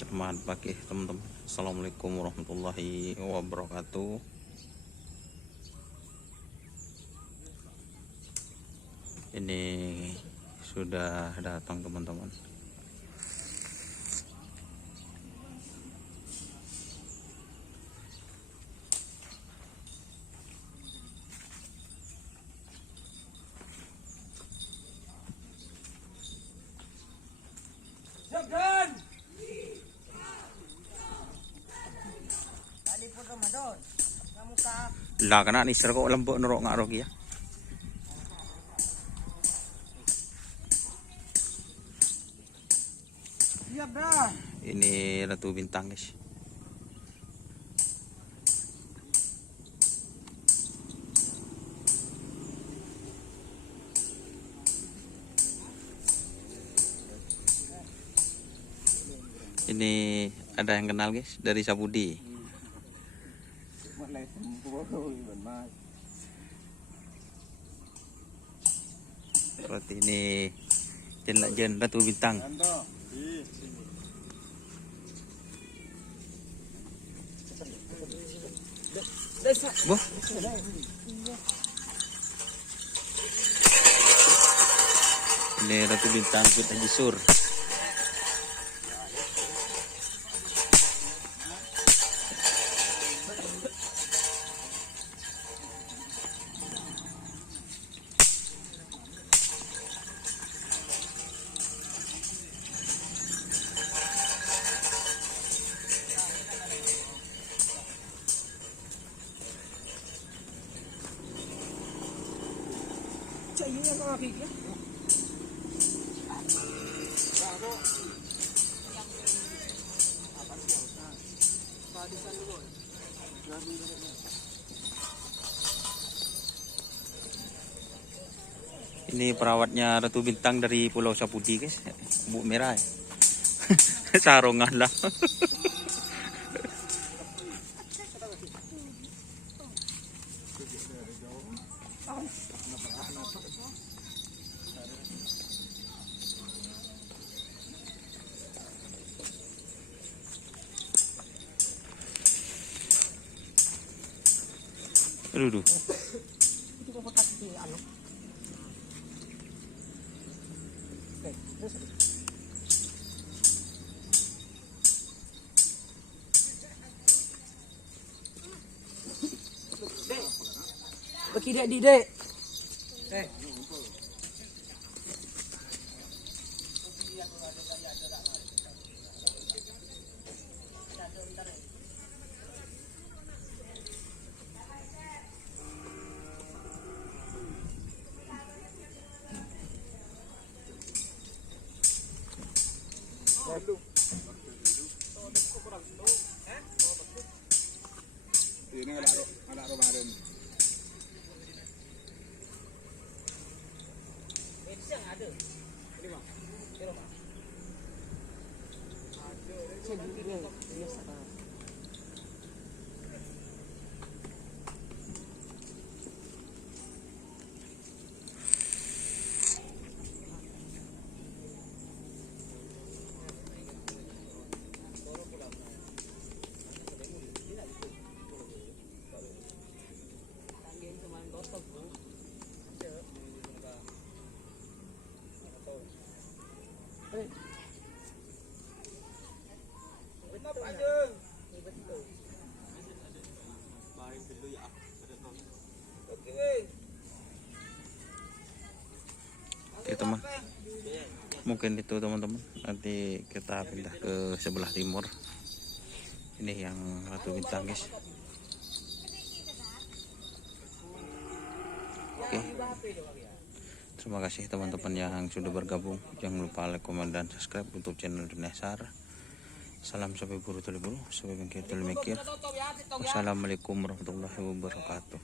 Selamat pagi teman-teman. Assalamualaikum warahmatullahi wabarakatuh. Ini sudah datang teman-teman. Lah kena ni ser kok lembok nerok ngarok ya. Siap dah. Ini Ratu Bintang guys. Ini ada yang kenal guys dari Sapudi. Seperti ini Jen Ratu Bintang. Boh. Ini Ratu Bintang kita Jisur. Cainya sama kaki. Ini perawatnya Ratu Bintang dari Pulau Sapudi guys. Bu merah ya. Sarungan lah. Aduh. Bagi dek di dek. Ini ada Ramadan. Siang ada. Ini mah. Kira mah. Ada. Biasa. Oke teman, mungkin itu teman-teman. Nanti kita pindah ke sebelah timur. Ini yang Ratu Bintang guys. Oke, terima kasih teman-teman yang sudah bergabung. Jangan lupa like, komen, dan subscribe untuk channel Dunia Sar. Salam sampai buru tuli buru, sampai bengkel tuli mikir. Wassalamualaikum warahmatullahi wabarakatuh.